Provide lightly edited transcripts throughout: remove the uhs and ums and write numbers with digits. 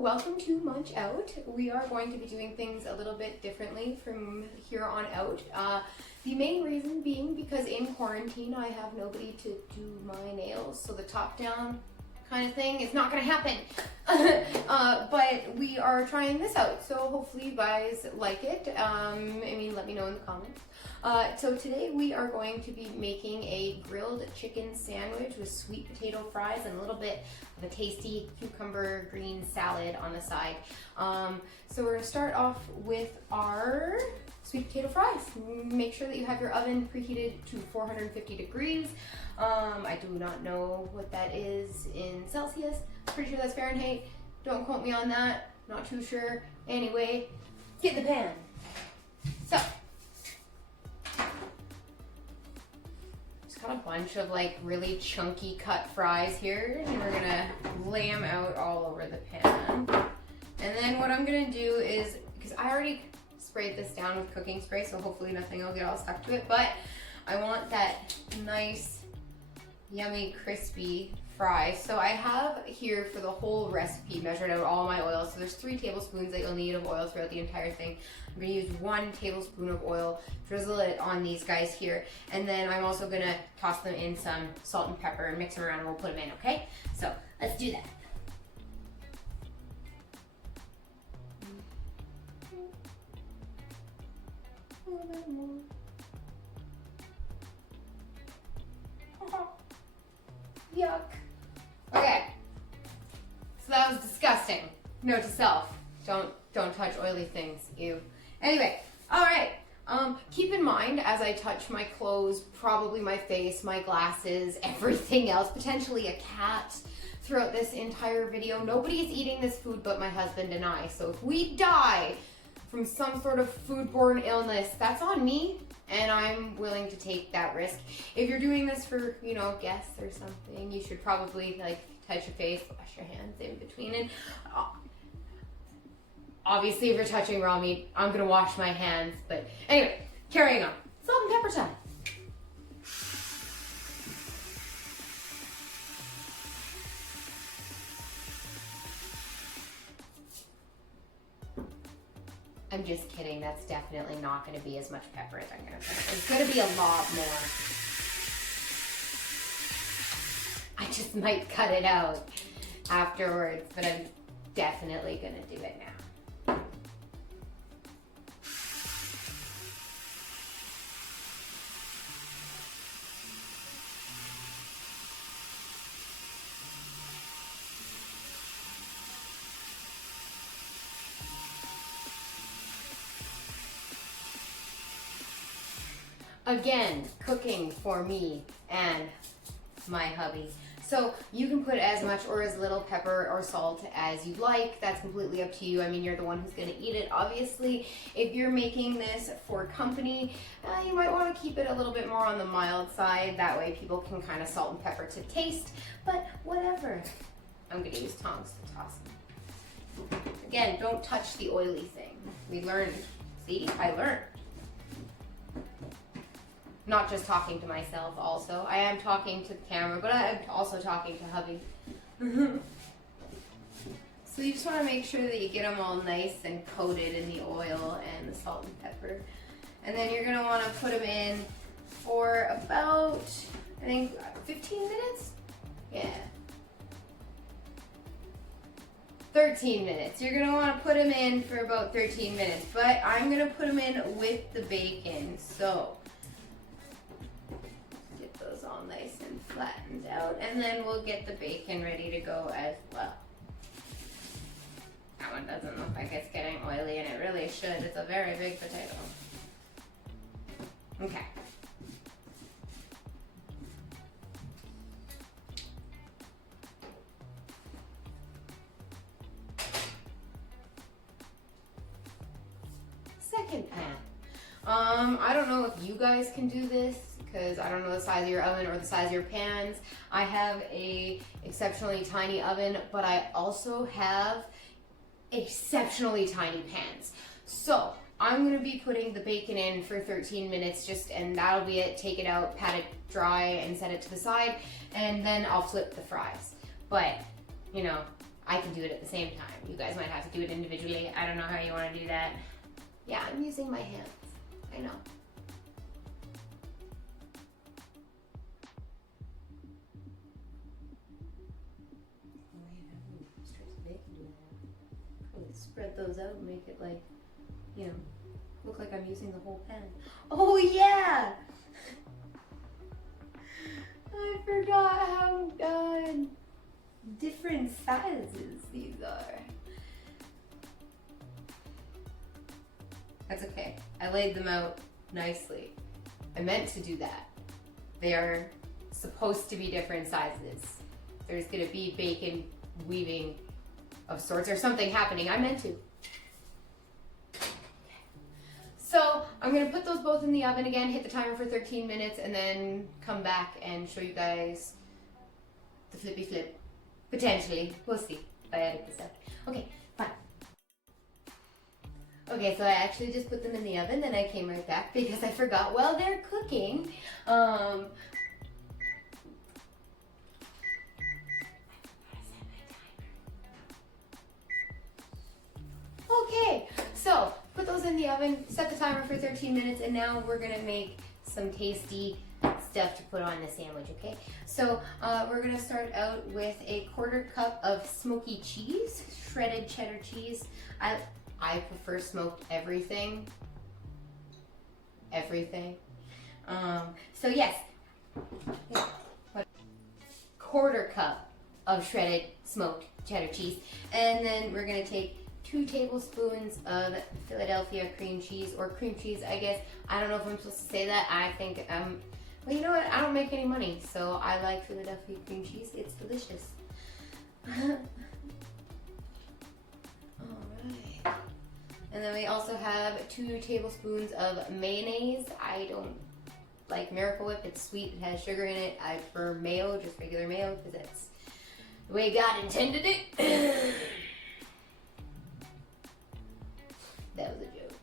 welcome to Munch Out. We are going to be doing things a little bit differently from here on out. The main reason being because in quarantine I have nobody to do my nails, so the top down kind of thing is not going to happen. But we are trying this out, so hopefully you guys like it. Let me know in the comments. So today we are going to be making a grilled chicken sandwich with sweet potato fries and a little bit of a tasty cucumber green salad on the side. So we're going to start off with our sweet potato fries. Make sure that you have your oven preheated to 450 degrees. I do not know what that is in Celsius. Pretty sure that's Fahrenheit. Don't quote me on that. Not too sure. Anyway, get in the pan. So, just got a bunch of like really chunky cut fries here, and we're gonna lay them out all over the pan. And then what I'm gonna do is, because I already sprayed this down with cooking spray, so hopefully nothing will get all stuck to it, but I want that nice, yummy, crispy fry. So I have here for the whole recipe measured out all my oil. So there's 3 tablespoons that you'll need of oil throughout the entire thing. I'm gonna use 1 tablespoon of oil, drizzle it on these guys here, and then I'm also gonna toss them in some salt and pepper and mix them around and we'll put them in, okay? So let's do that. A little bit more. Yuck. Okay. So that was disgusting. Note to self. Don't touch oily things. Ew. Anyway, alright. Keep in mind as I touch my clothes, probably my face, my glasses, everything else, potentially a cat throughout this entire video. Nobody is eating this food but my husband and I. So if we die from some sort of foodborne illness, that's on me. And I'm willing to take that risk. If you're doing this for, guests or something, you should probably like touch your face, wash your hands in between. And obviously if you're touching raw meat, I'm gonna wash my hands. But anyway, carrying on. Salt and pepper time. I'm just kidding, that's definitely not going to be as much pepper as I'm going to put. It's going to be a lot more. I just might cut it out afterwards, but I'm definitely going to do it now. Again, cooking for me and my hubby. So you can put as much or as little pepper or salt as you like. That's completely up to you. I mean, you're the one who's gonna eat it, obviously. If you're making this for company, you might wanna keep it a little bit more on the mild side. That way people can kind of salt and pepper to taste, but whatever. I'm gonna use tongs to toss them. Again, don't touch the oily thing. We learned, see, I learned. Not just talking to myself also. I am talking to the camera, but I'm also talking to hubby. So you just want to make sure that you get them all nice and coated in the oil and the salt and pepper. And then you're going to want to put them in for about, I think, 15 minutes? Yeah. 13 minutes. You're going to want to put them in for about 13 minutes, but I'm going to put them in with the bacon. So all nice and flattened out, and then we'll get the bacon ready to go as well. That one doesn't look like it's getting oily, and it really should. It's a very big potato. Okay. Second pan. I don't know if you guys can do this, because I don't know the size of your oven or the size of your pans. I have a exceptionally tiny oven, but I also have exceptionally tiny pans. So I'm gonna be putting the bacon in for 13 minutes and that'll be it. Take it out, pat it dry and set it to the side, and then I'll flip the fries. But, I can do it at the same time. You guys might have to do it individually. I don't know how you want to do that. Yeah, I'm using my hands. I know. Spread those out and make it like, you know, look like I'm using the whole pen. Oh yeah! I forgot how different sizes these are. That's okay. I laid them out nicely. I meant to do that. They are supposed to be different sizes. There's gonna be bacon weaving of sorts or something happening. I meant to. So I'm gonna put those both in the oven again, hit the timer for 13 minutes, and then come back and show you guys the flippy flip. Potentially. We'll see if I edit this out. Okay, fine. Okay, so I actually just put them in the oven, then I came right back because I forgot while they're cooking. Okay, so put those in the oven, set the timer for 13 minutes, and now we're gonna make some tasty stuff to put on the sandwich, okay? So we're gonna start out with a 1/4 cup of smoky cheese, shredded cheddar cheese. I prefer smoked everything. So yes, 1/4 cup of shredded smoked cheddar cheese, and then we're gonna take 2 tablespoons of Philadelphia cream cheese, or cream cheese, I guess. I don't know if I'm supposed to say that. I think, well, you know what? I don't make any money, so I like Philadelphia cream cheese. It's delicious. Alright. And then we also have 2 tablespoons of mayonnaise. I don't like Miracle Whip. It's sweet. It has sugar in it. I prefer mayo, just regular mayo, because that's the way God intended it. That was a joke.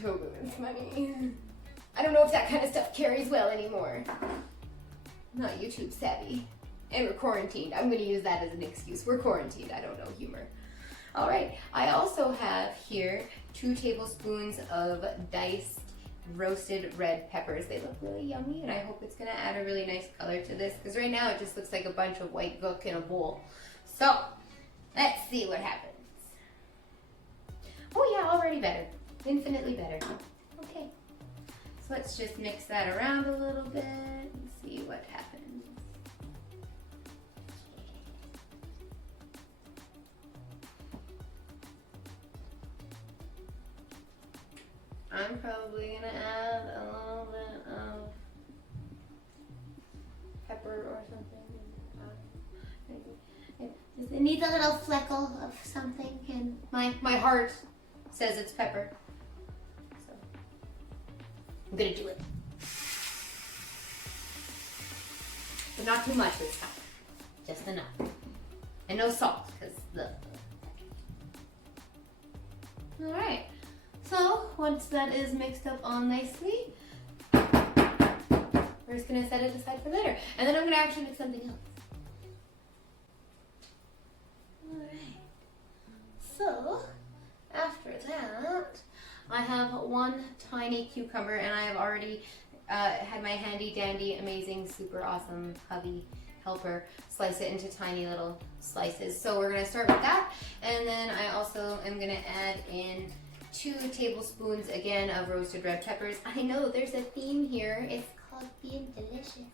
Joke with money. I don't know if that kind of stuff carries well anymore. I'm not YouTube savvy. And we're quarantined. I'm going to use that as an excuse. We're quarantined. I don't know humor. All right. I also have here 2 tablespoons of diced roasted red peppers. They look really yummy, and I hope it's going to add a really nice color to this, because right now it just looks like a bunch of white gook in a bowl. So let's see what happens. Oh yeah, already better. Infinitely better. Okay. So let's just mix that around a little bit and see what happens. I'm probably gonna add a little bit of pepper or something. It needs a little fleckle of something, and my heart says it's pepper. So I'm gonna do it. But not too much this time. Just enough. And no salt, because the... Alright. So once that is mixed up all nicely, we're just gonna set it aside for later. And then I'm gonna actually make something else. Alright. So after that, I have 1 tiny cucumber, and I have already had my handy dandy amazing super awesome hubby helper slice it into tiny little slices. So we're going to start with that, and then I also am going to add in 2 tablespoons again of roasted red peppers. I know there's a theme here. It's called being delicious.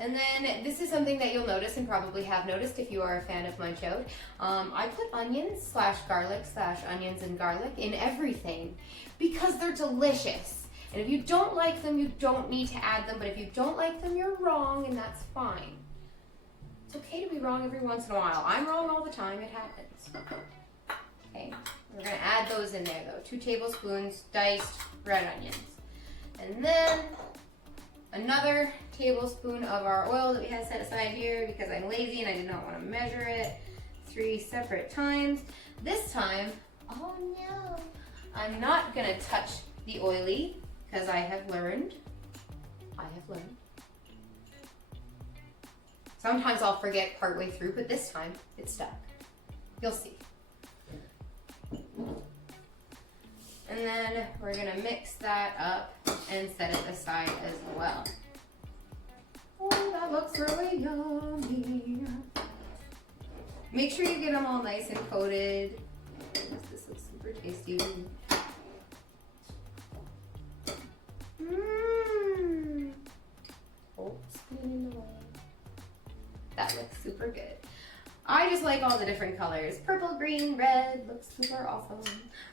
And then this is something that you'll notice and probably have noticed if you are a fan of Munch Out. I put onions / garlic / onions and garlic in everything because they're delicious. And if you don't like them, you don't need to add them. But if you don't like them, you're wrong, and that's fine. It's okay to be wrong every once in a while. I'm wrong all the time. It happens. Okay, we're going to add those in there, though. 2 tablespoons diced red onions. And then another tablespoon of our oil that we had set aside here because I'm lazy and I did not want to measure it 3 separate times. This time, oh no, I'm not going to touch the oily because I have learned Sometimes I'll forget partway through, but this time it's stuck. You'll see. And then we're gonna mix that up and set it aside as well. Oh, that looks really yummy. Make sure you get them all nice and coated. This looks super tasty. Mmm. Oh, spoon in the way. That looks super good. I just like all the different colors. Purple, green, red, looks super awesome.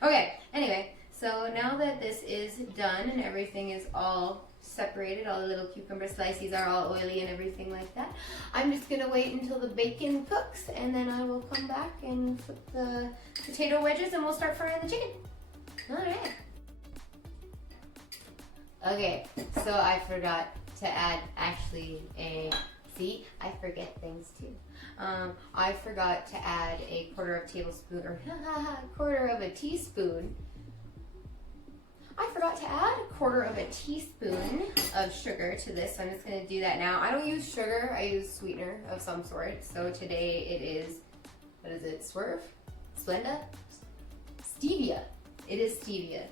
Okay, anyway, so now that this is done and everything is all separated, all the little cucumber slices are all oily and everything like that, I'm just gonna wait until the bacon cooks and then I will come back and put the potato wedges and we'll start frying the chicken. All right. Okay, so I forgot to add actually see, I forget things too. I forgot to add a quarter of a tablespoon, or quarter of a teaspoon. I forgot to add a quarter of a teaspoon of sugar to this, so I'm just gonna do that now. I don't use sugar, I use sweetener of some sort. So today it is, what is it, Swerve? Splenda? Stevia. It is stevia.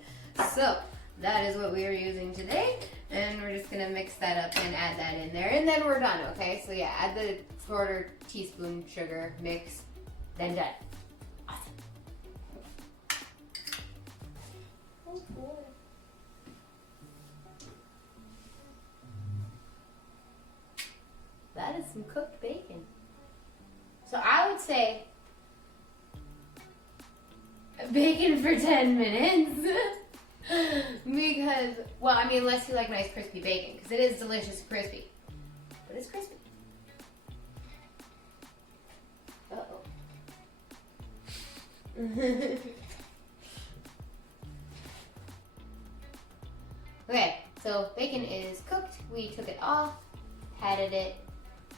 So that is what we are using today, and we're just gonna mix that up and add that in there, and then we're done, okay? So yeah, add the quarter teaspoon sugar, mix, then done. Awesome. Oh boy. That is some cooked bacon. So I would say bacon for 10 minutes. Because, well, I mean, unless you like nice crispy bacon, because it is delicious and crispy. But it's crispy. Uh-oh. Okay, so bacon is cooked. We took it off, patted it,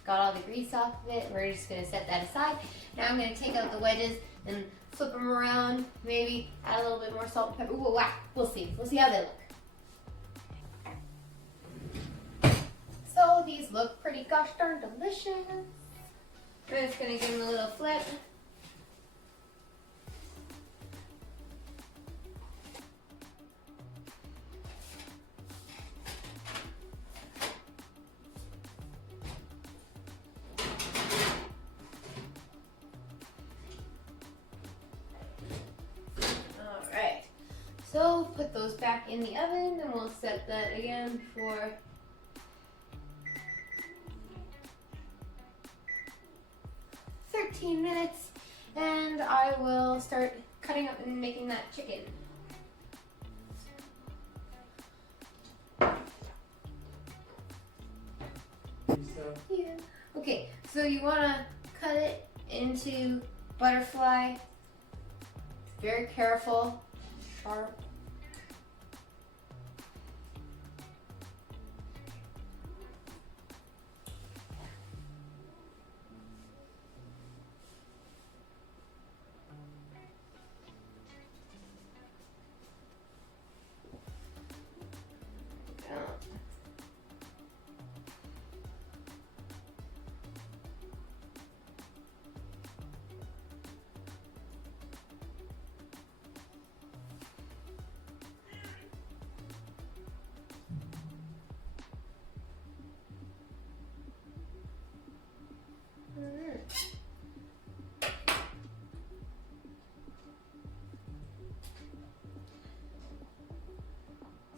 got all the grease off of it. We're just going to set that aside. Now I'm going to take out the wedges and flip them around, maybe add a little bit more salt and pepper. Ooh, wow. We'll see. We'll see how they look. So these look pretty gosh darn delicious. I'm just going to give them a little flip. So put those back in the oven and we'll set that again for 13 minutes, and I will start cutting up and making that chicken. Yeah. Okay, so you want to cut it into butterfly. Very careful, sharp.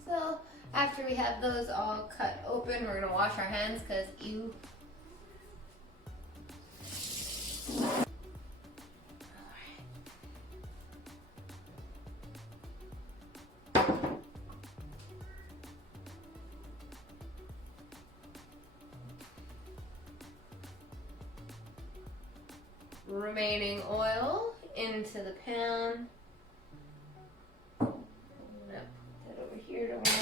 So after we have those all cut open, we're gonna wash our hands because ew. Remaining oil into the pan. I'm gonna put that over here to warm up.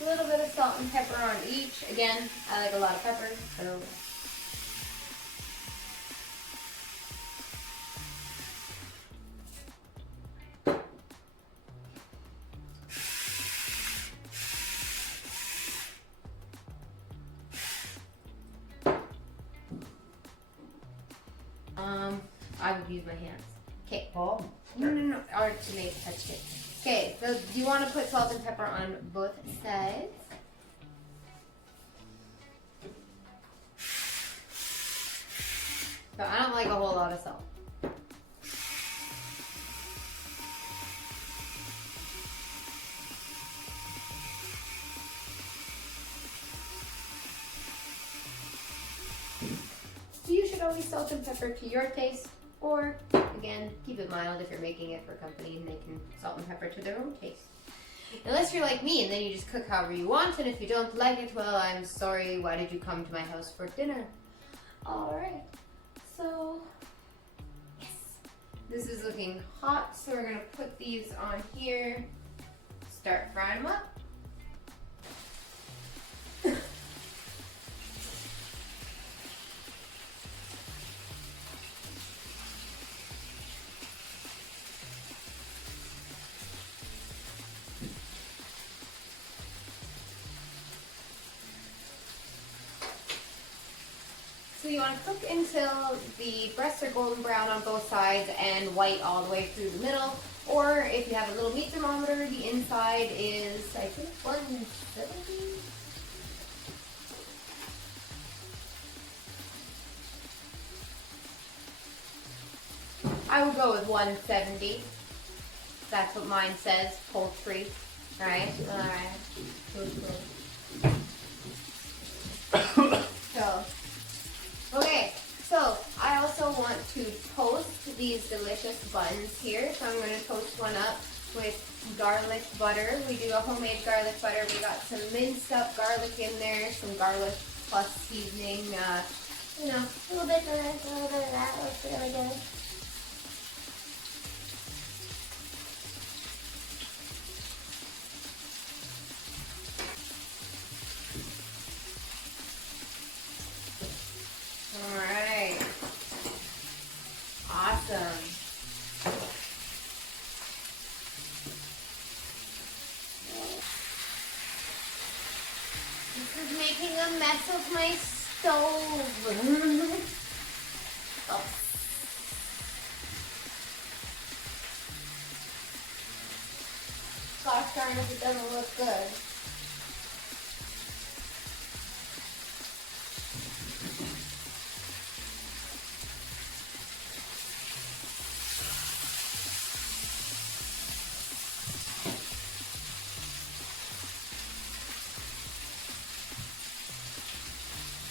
A little bit of salt and pepper on each. Again, I like a lot of pepper, so I would use my hands. Okay. Oh. No. Or tomato touched it. Okay, so do you want to put salt and pepper on both sides? So I don't like a whole lot of salt. So you should always salt and pepper to your taste, or again, keep it mild if you're making it for company and they can salt and pepper to their own taste. Unless you're like me and then you just cook however you want, and if you don't like it, well, I'm sorry, why did you come to my house for dinner? Alright, so yes, this is looking hot, so we're gonna put these on here, start frying them up. So you want to cook until the breasts are golden brown on both sides and white all the way through the middle. Or if you have a little meat thermometer, the inside is, I think, 170. I would go with 170. That's what mine says, poultry. Alright? Okay, so I also want to toast these delicious buns here. So I'm going to toast one up with garlic butter. We do a homemade garlic butter. We got some minced up garlic in there, some garlic plus seasoning, you know, a little bit of this, a little bit of that. Looks really good. Alright. Awesome. This is making a mess of my stove. Oh. Gosh darn if it doesn't look good.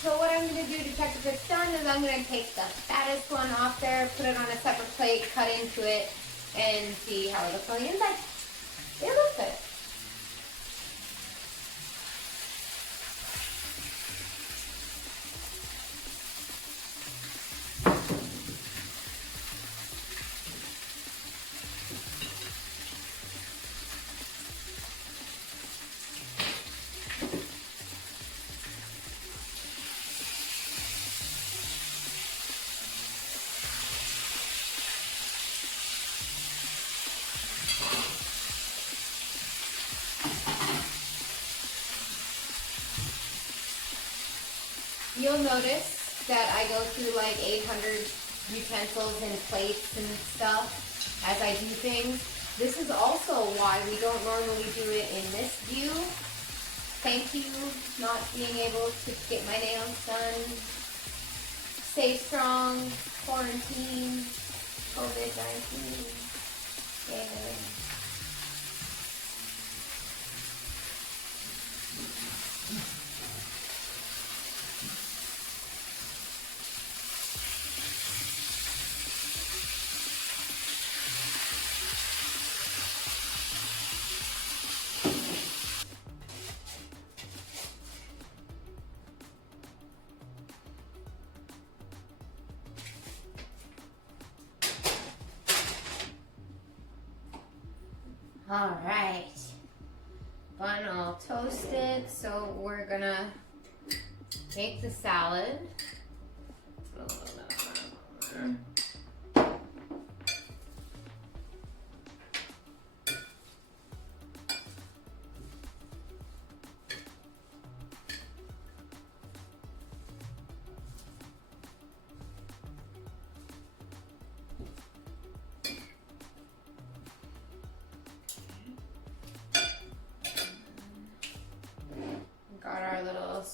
So what I'm going to do to check if it's done is I'm going to take the fattest one off there, put it on a separate plate, cut into it, and see how it looks on the inside. It looks good. You'll notice that I go through like 800 utensils and plates and stuff as I do things. This is also why we don't normally do it in this view. Thank you, not being able to get my nails done. Stay strong, quarantine, COVID-19. Yeah. All right, bun all toasted, so we're gonna make the salad.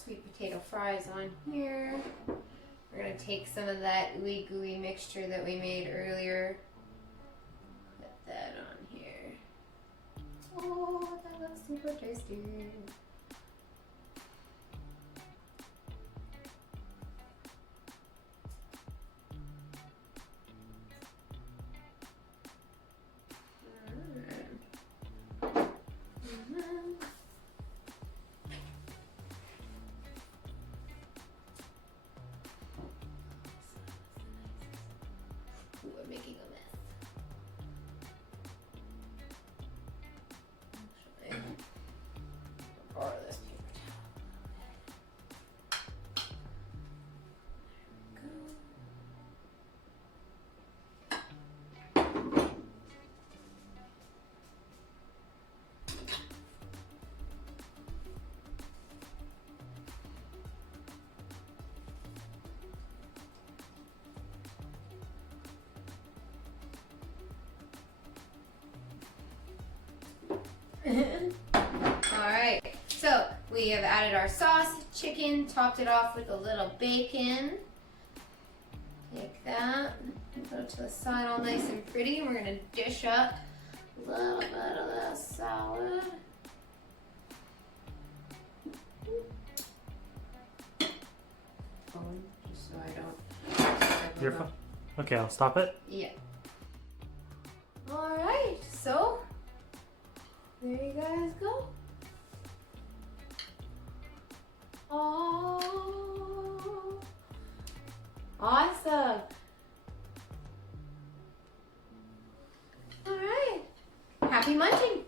sweet potato fries on here. We're gonna take some of that ooey gooey mixture that we made earlier. Put that on here. Oh, that looks super tasty. Ooh, we're making a mess. Actually, I'll borrow this paper towel. There we go. Alright, so we have added our sauce, chicken, topped it off with a little bacon. Take that, put it to the side all nice and pretty, and we're going to dish up a little bit of this salad. Just so I don't... You're fine. Okay, I'll stop it. Yeah. Alright, so there you guys go. Oh, awesome. Alright, happy munching.